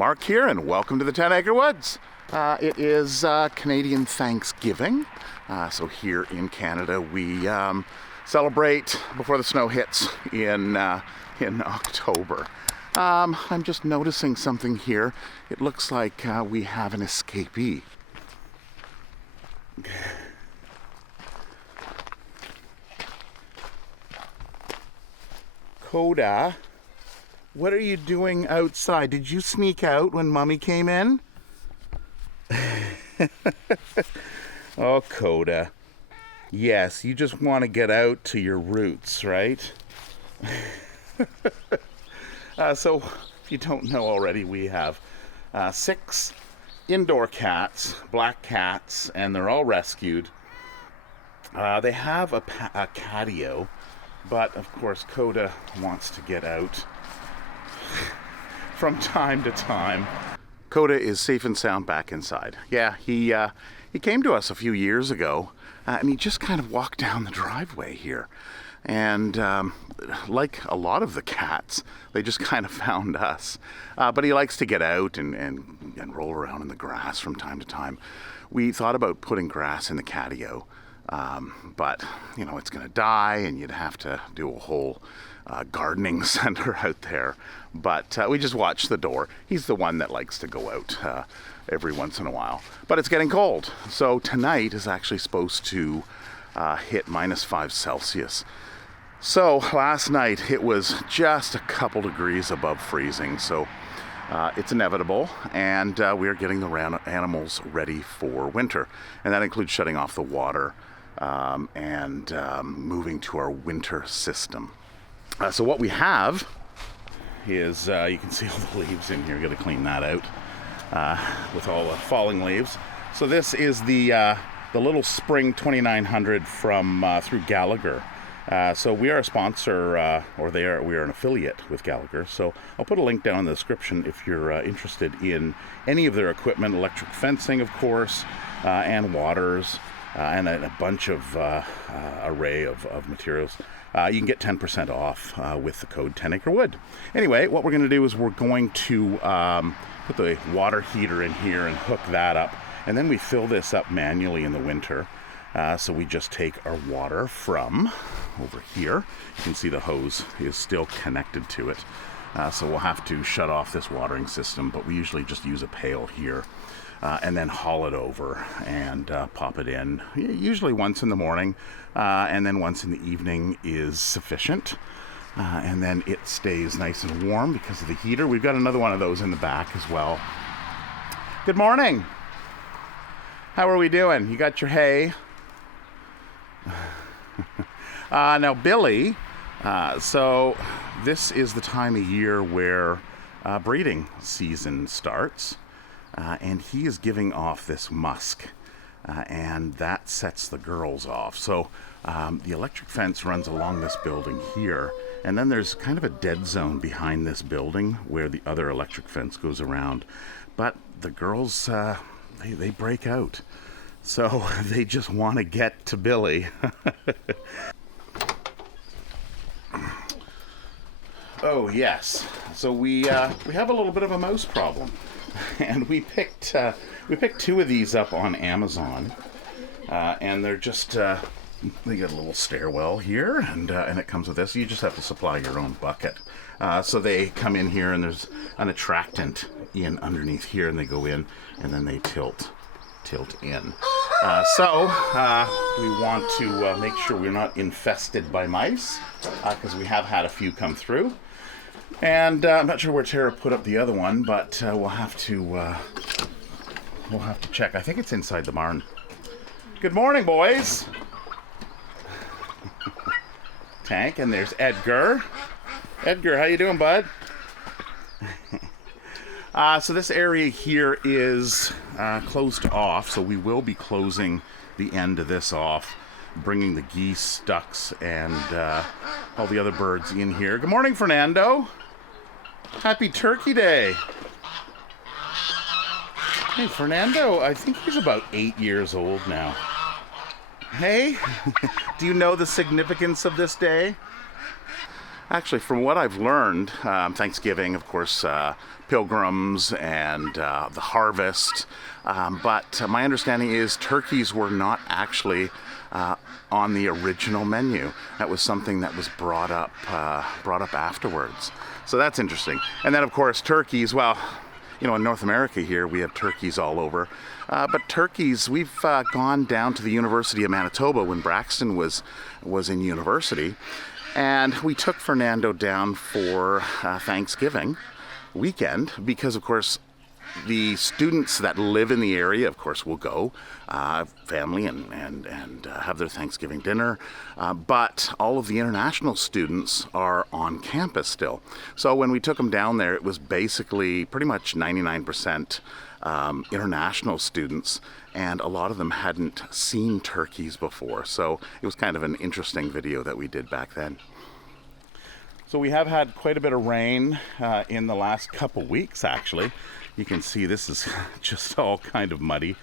Mark here, and welcome to the 10 Acre Woods. It is Canadian Thanksgiving, so here in Canada we celebrate before the snow hits in October. I'm just noticing something here. It looks like we have an escapee. Coda, what are you doing outside? Did you sneak out when Mommy came in? Oh, Coda. Yes, you just want to get out to your roots, right? So, if you don't know already, we have 6 indoor cats, black cats, and they're all rescued. They have a catio, but of course Coda wants to get out from time to time. Coda is safe and sound back inside. Yeah, he came to us a few years ago, and he just kind of walked down the driveway here. And like a lot of the cats, they just kind of found us. But he likes to get out and roll around in the grass from time to time. We thought about putting grass in the catio, but you know, it's going to die, and you'd have to do a whole gardening center out there. But we just watch the door. He's the one that likes to go out every once in a while. But it's getting cold, so tonight is actually supposed to hit -5 Celsius. So last night it was just a couple degrees above freezing, so it's inevitable, and we are getting the animals ready for winter, and that includes shutting off the water and moving to our winter system. So what we have is, you can see all the leaves in here. Got to clean that out with all the falling leaves. So this is the little Spring 2900 from through Gallagher. So we are a sponsor, we are an affiliate with Gallagher. So I'll put a link down in the description if you're interested in any of their equipment, electric fencing, of course, and waters, and a bunch of array of materials. You can get 10% off with the code 10acrewood. Anyway, what we're going to do is we're going to put the water heater in here and hook that up, and then we fill this up manually in the winter. So we just take our water from over here. You can see the hose is still connected to it. So we'll have to shut off this watering system, but we usually just use a pail here and then haul it over and pop it in. Usually once in the morning and then once in the evening is sufficient. And then it stays nice and warm because of the heater. We've got another one of those in the back as well. Good morning. How are we doing? You got your hay? Now Billy, so this is the time of year where breeding season starts, and he is giving off this musk, and that sets the girls off. So the electric fence runs along this building here, and then there's kind of a dead zone behind this building where the other electric fence goes around, but the girls they break out. So they just want to get to Billy. Oh yes. So we have a little bit of a mouse problem, and we picked 2 of these up on Amazon, and they're just they got a little stairwell here, and it comes with this. You just have to supply your own bucket. So they come in here, and there's an attractant in underneath here, and they go in, and then they tilt in. So we want to make sure we're not infested by mice, because we have had a few come through. And I'm not sure where Tara put up the other one, but we'll have to check. I think it's inside the barn. Good morning, boys. Tank, and there's Edgar. Edgar, how you doing, bud? So this area here is closed off, so we will be closing the end of this off, bringing the geese, ducks, and all the other birds in here. Good morning, Fernando. Happy Turkey Day. Hey, Fernando, I think he's about 8 years old now. Hey, do you know the significance of this day? Actually, from what I've learned, Thanksgiving, of course, pilgrims and the harvest. But my understanding is turkeys were not actually on the original menu. That was something that was brought up afterwards. So that's interesting. And then, of course, turkeys. Well, you know, in North America here, we have turkeys all over. But turkeys, we've gone down to the University of Manitoba when Braxton was in university. And we took Fernando down for Thanksgiving weekend because, of course, the students that live in the area, of course, will go, family, and have their Thanksgiving dinner. But all of the international students are on campus still. So when we took them down there, it was basically pretty much 99% international students, and a lot of them hadn't seen turkeys before. So it was kind of an interesting video that we did back then. So we have had quite a bit of rain in the last couple weeks, actually. You can see this is just all kind of muddy.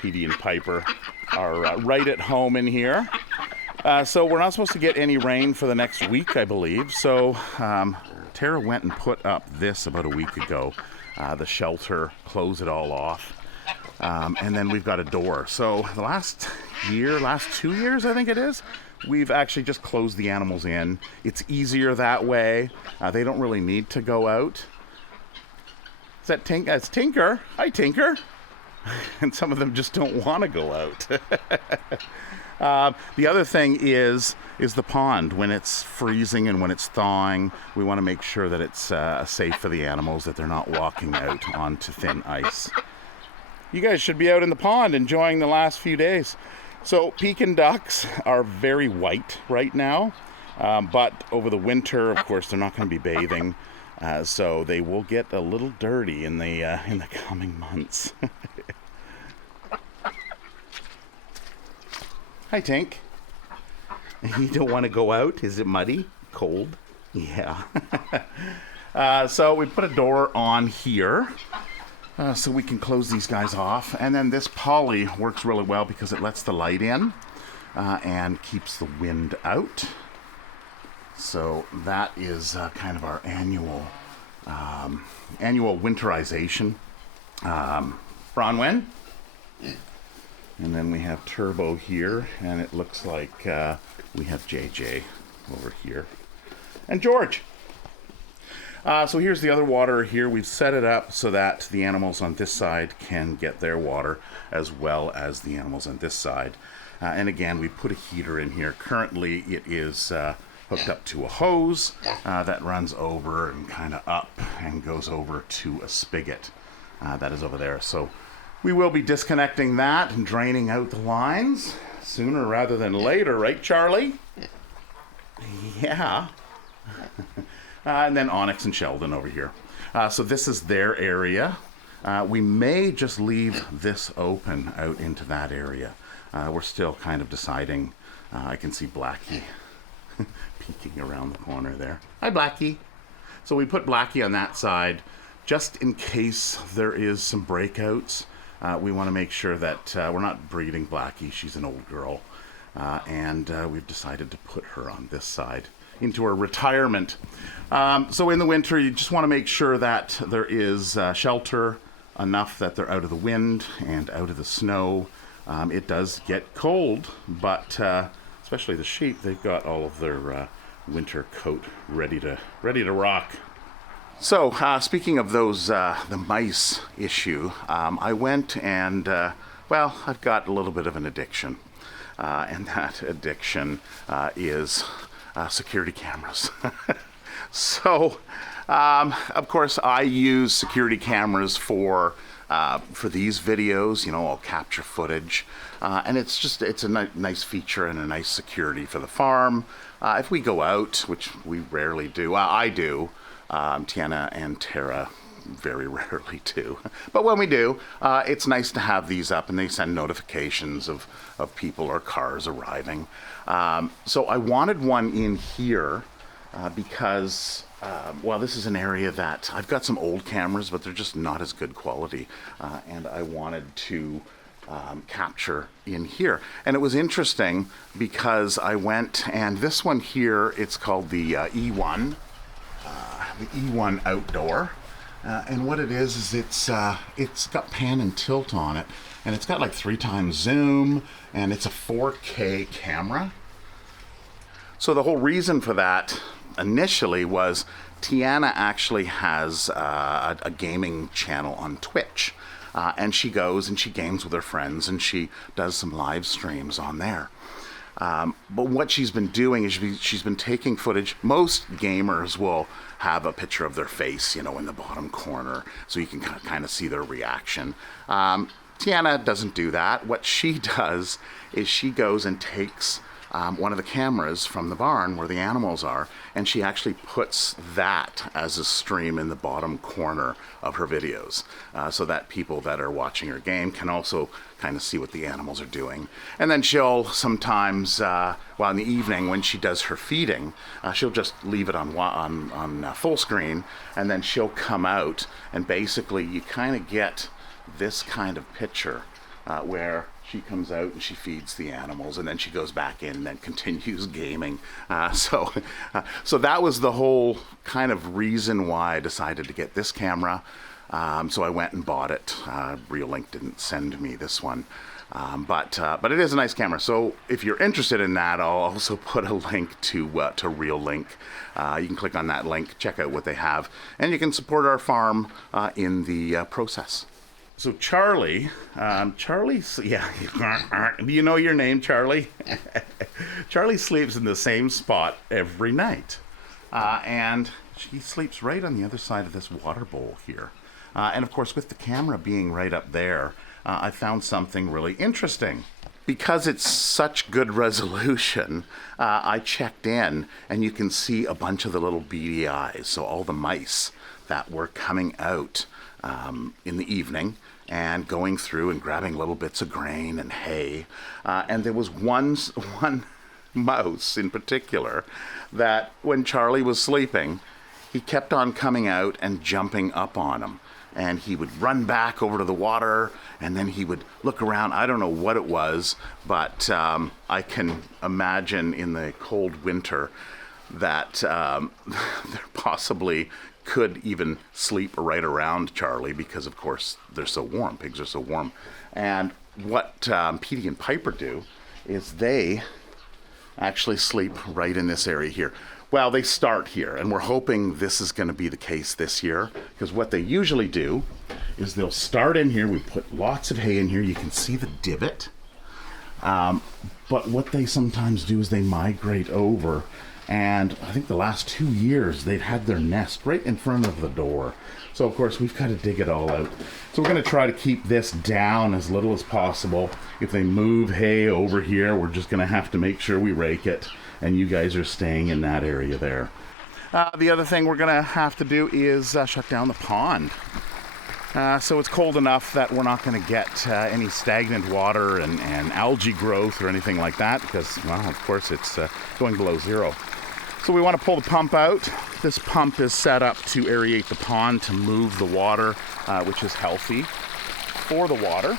Petey and Piper are right at home in here. So we're not supposed to get any rain for the next week, I believe. So Tara went and put up this about a week ago. The shelter, close it all off. And then we've got a door. So the last 2 years, I think it is, we've actually just closed the animals in. It's easier that way. They don't really need to go out. Is that It's Tinker. Hi, Tinker. And some of them just don't want to go out. The other thing is the pond. When it's freezing and when it's thawing, we want to make sure that it's safe for the animals, that they're not walking out onto thin ice. You guys should be out in the pond enjoying the last few days. So Pekin ducks are very white right now, but over the winter, of course, they're not going to be bathing. So they will get a little dirty in the coming months. Hi, Tink. You don't want to go out? Is it muddy? Cold? Yeah. So we put a door on here so we can close these guys off. And then this poly works really well because it lets the light in and keeps the wind out. So that is kind of our annual winterization. Bronwyn. And then we have Turbo here, and it looks like we have JJ over here. And George. So here's the other water here. We've set it up so that the animals on this side can get their water as well as the animals on this side. And again, we put a heater in here. Currently, it is hooked up to a hose that runs over and kind of up and goes over to a spigot that is over there. So we will be disconnecting that and draining out the lines sooner rather than later, right, Charlie? Yeah. And then Onyx and Sheldon over here. So this is their area. We may just leave this open out into that area. We're still kind of deciding. I can see Blackie peeking around the corner there. Hi, Blackie. So we put Blackie on that side just in case there is some breakouts. We want to make sure that we're not breeding Blackie. She's an old girl. And we've decided to put her on this side into her retirement. So in the winter, you just want to make sure that there is shelter enough that they're out of the wind and out of the snow. It does get cold, but especially the sheep, they've got all of their winter coat ready to rock. So speaking of those the mice issue, I went and well, I've got a little bit of an addiction, and that addiction is security cameras. So of course I use security cameras for these videos. You know, I'll capture footage, and it's a nice feature and a nice security for the farm. If we go out, which we rarely do, I do. Tiana and Tara very rarely do. But when we do, it's nice to have these up, and they send notifications of people or cars arriving. So I wanted one in here because, well, this is an area that I've got some old cameras, but they're just not as good quality. And I wanted to capture in here. And it was interesting because I went, and this one here, it's called the E1, the E1 Outdoor. And what it is it's got pan and tilt on it, and it's got like 3 times zoom, and it's a 4K camera. So the whole reason for that initially was Tiana actually has a gaming channel on Twitch. And she goes and she games with her friends and she does some live streams on there. But what she's been doing is she's been taking footage. Most gamers will have a picture of their face, in the bottom corner, so you can kind of see their reaction. Tiana doesn't do that. What she does is she goes and takes one of the cameras from the barn where the animals are, and she actually puts that as a stream in the bottom corner of her videos, so that people that are watching her game can also kind of see what the animals are doing. And then she'll sometimes, in the evening when she does her feeding, she'll just leave it on full screen, and then she'll come out, and basically you kind of get this kind of picture where she comes out and she feeds the animals, and then she goes back in and then continues gaming. So that was the whole kind of reason why I decided to get this camera. So I went and bought it. RealLink didn't send me this one. But it is a nice camera. So if you're interested in that, I'll also put a link to RealLink. You can click on that link, check out what they have, and you can support our farm in the process. So Charlie, yeah, do you know your name, Charlie? Charlie sleeps in the same spot every night. And he sleeps right on the other side of this water bowl here. And of course, with the camera being right up there, I found something really interesting. Because it's such good resolution, I checked in, and you can see a bunch of the little beady eyes. So all the mice that were coming out in the evening and going through and grabbing little bits of grain and hay. And there was one mouse in particular that when Charlie was sleeping, he kept on coming out and jumping up on him. And he would run back over to the water, and then he would look around. I don't know what it was, but I can imagine in the cold winter that there possibly could even sleep right around Charlie because, of course, they're so warm. Pigs are so warm. And what Petey and Piper do is they actually sleep right in this area here. Well, they start here, and we're hoping this is going to be the case this year, because what they usually do is they'll start in here. We put lots of hay in here. You can see the divot. But what they sometimes do is they migrate over. And I think the last 2 years, they've had their nest right in front of the door. So, of course, we've got to dig it all out. So we're going to try to keep this down as little as possible. If they move hay over here, we're just going to have to make sure we rake it. And you guys are staying in that area there. The other thing we're going to have to do is shut down the pond. So it's cold enough that we're not going to get any stagnant water and algae growth or anything like that because, well, of course, it's going below zero. So we want to pull the pump out. This pump is set up to aerate the pond to move the water, which is healthy for the water.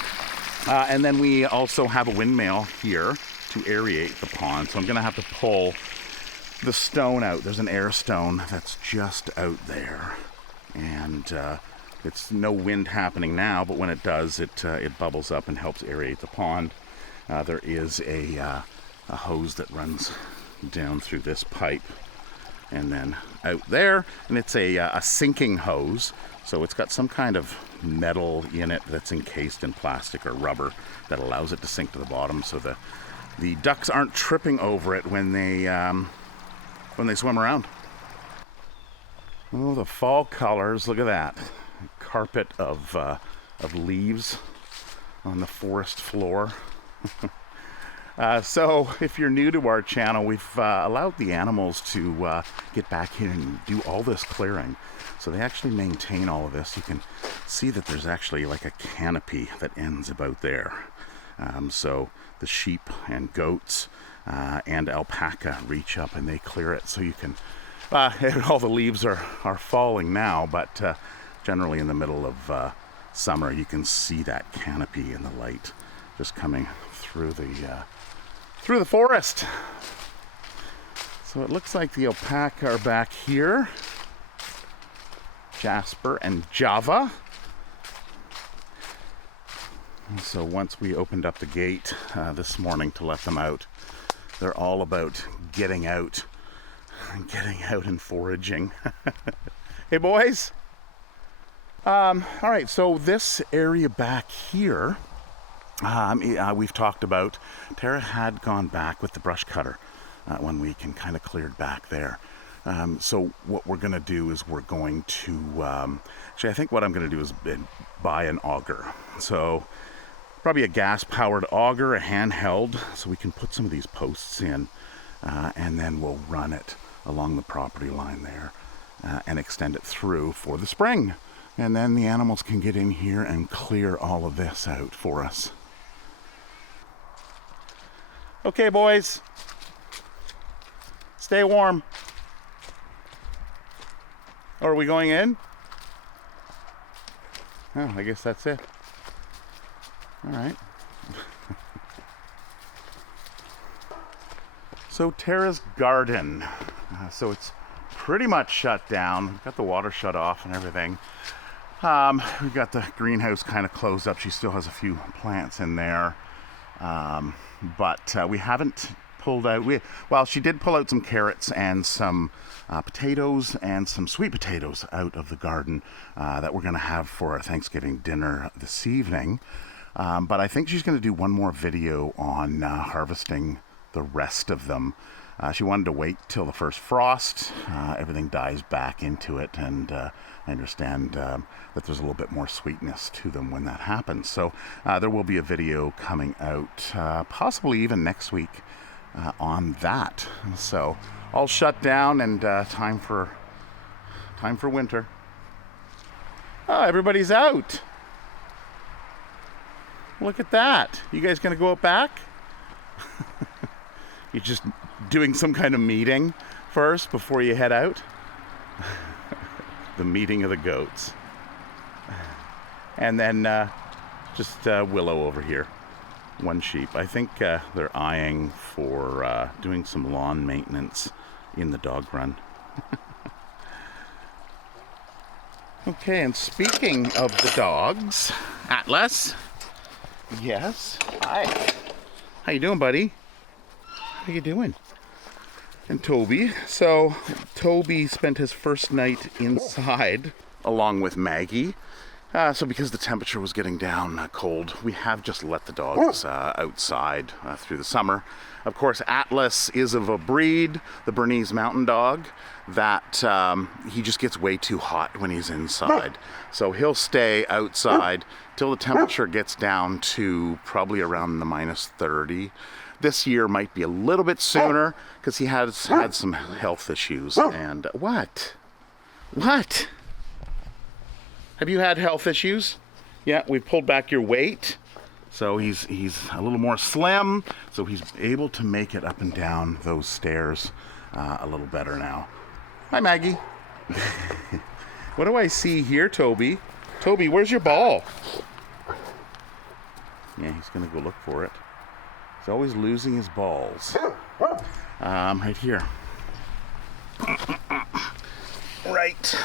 And then we also have a windmill here to aerate the pond. So I'm going to have to pull the stone out. There's an air stone that's just out there. And it's no wind happening now, but when it does, it bubbles up and helps aerate the pond. There is a hose that runs down through this pipe and then out there, and it's a sinking hose, so it's got some kind of metal in it that's encased in plastic or rubber that allows it to sink to the bottom, so the ducks aren't tripping over it when they swim around. Oh, the fall colors! Look at that carpet of leaves on the forest floor. So if you're new to our channel, we've allowed the animals to get back here and do all this clearing. So they actually maintain all of this. You can see that there's actually like a canopy that ends about there. So the sheep and goats and alpaca reach up and they clear it. So you can, all the leaves are falling now, but generally in the middle of summer you can see that canopy in the light. just coming through the forest. So it looks like the alpaca are back here. Jasper and Java. And so once we opened up the gate this morning to let them out, they're all about getting out and foraging. Hey boys. All right, so this area back here, we've talked about. Tara had gone back with the brush cutter 1 week and kind of cleared back there. So what we're going to do is we're going to, actually I think what I'm going to do is buy an auger. So probably a gas-powered auger, a handheld, so we can put some of these posts in, and then we'll run it along the property line there and extend it through for the spring. And then the animals can get in here and clear all of this out for us. Okay, boys. Stay warm. Oh, are we going in? Oh, I guess that's it. All right. So Tara's garden. So it's pretty much shut down. We've got the water shut off and everything. We've got the greenhouse kind of closed up. She still has a few plants in there. But we haven't pulled out. Well, she did pull out some carrots and some potatoes and some sweet potatoes out of the garden that we're going to have for our Thanksgiving dinner this evening. But I think she's going to do one more video on harvesting the rest of them. She wanted to wait till the first frost, everything dies back into it, and I understand that there's a little bit more sweetness to them when that happens. So there will be a video coming out, possibly even next week, on that. So all shut down and time for winter. Oh, everybody's out. Look at that. You guys gonna go out back? You're just doing some kind of meeting first before you head out? The meeting of the goats. And then just Willow over here. One sheep. I think they're eyeing for doing some lawn maintenance in the dog run. Okay, and speaking of the dogs, Atlas. Yes. Hi. How you doing, buddy? How you doing? And Toby. So Toby spent his first night inside along with Maggie. So because the temperature was getting down cold, we have just let the dogs outside through the summer. Of course, Atlas is of a breed, the Bernese Mountain Dog, that he just gets way too hot when he's inside. So he'll stay outside till the temperature gets down to probably around the -30. This year might be a little bit sooner because he has had some health issues. And what? Have you had health issues? Yeah, we've pulled back your weight. So he's a little more slim. So he's able to make it up and down those stairs a little better now. Hi, Maggie. What do I see here, Toby? Toby, where's your ball? Yeah, he's gonna go look for it. He's always losing his balls. Right here. Right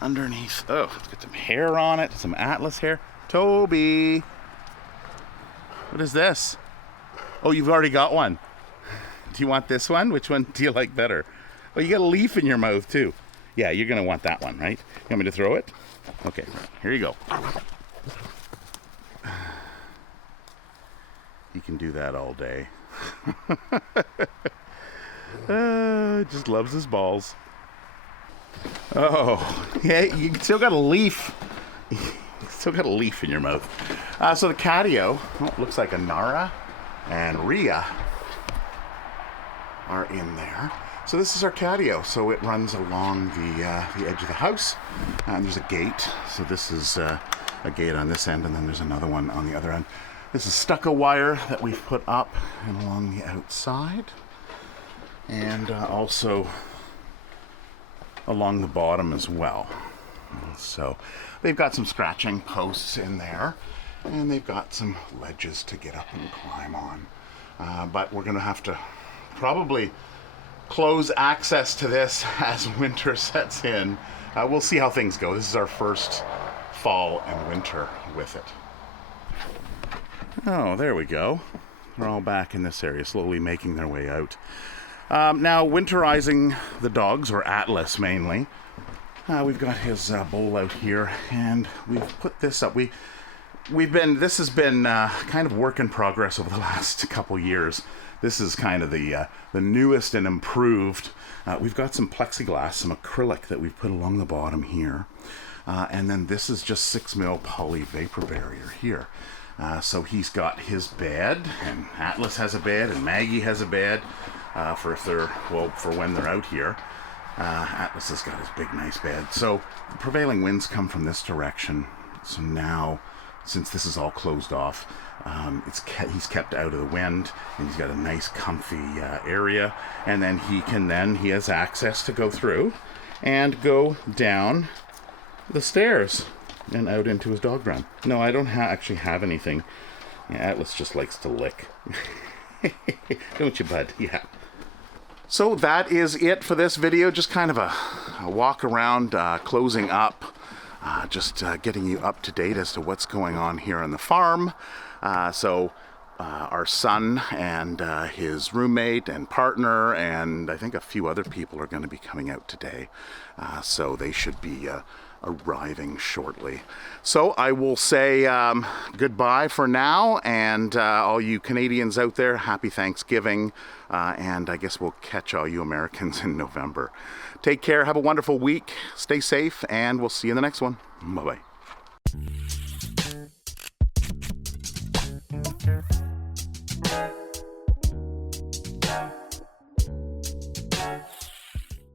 underneath. Oh, let's get some hair on it. Some Atlas hair. Toby. What is this? Oh, you've already got one. Do you want this one? Which one do you like better? Oh, you got a leaf in your mouth too. Yeah, you're gonna want that one, right? You want me to throw it? Okay, here you go. He can do that all day. Just loves his balls. Oh, yeah, you still got a leaf. You still got a leaf in your mouth. So the catio, looks like Anara and Rhea are in there. So this is our catio. So it runs along the edge of the house. And there's a gate. So this is a gate on this end, and then there's another one on the other end. This is stucco wire that we've put up and along the outside. And also along the bottom as well. So they've got some scratching posts in there. And they've got some ledges to get up and climb on. But we're going to have to probably close access to this as winter sets in. We'll see how things go. This is our first fall and winter with it. Oh, there we go. They're all back in this area, slowly making their way out. Now, winterizing the dogs, or Atlas mainly. We've got his bowl out here, and we've put this up. This has been kind of work in progress over the last couple years. This is kind of the newest and improved. We've got some plexiglass, some acrylic that we've put along the bottom here. And then this is just 6mm poly vapor barrier here. So he's got his bed, and Atlas has a bed, and Maggie has a bed for when they're out here. Atlas has got his big nice bed. So the prevailing winds come from this direction. So now, since this is all closed off, he's kept out of the wind, and he's got a nice comfy area, and then he has access to go through and go down the stairs and out into his dog run. No, I don't actually have anything. Yeah, Atlas just likes to lick. Don't you, bud? Yeah. So that is it for this video. Just kind of a walk around, closing up, just getting you up to date as to what's going on here on the farm. Our son and his roommate and partner, and I think a few other people are going to be coming out today. So they should be arriving shortly. So I will say goodbye for now, and all you Canadians out there, happy Thanksgiving, and I guess we'll catch all you Americans in November. Take care, have a wonderful week, stay safe, and we'll see you in the next one. Bye-bye.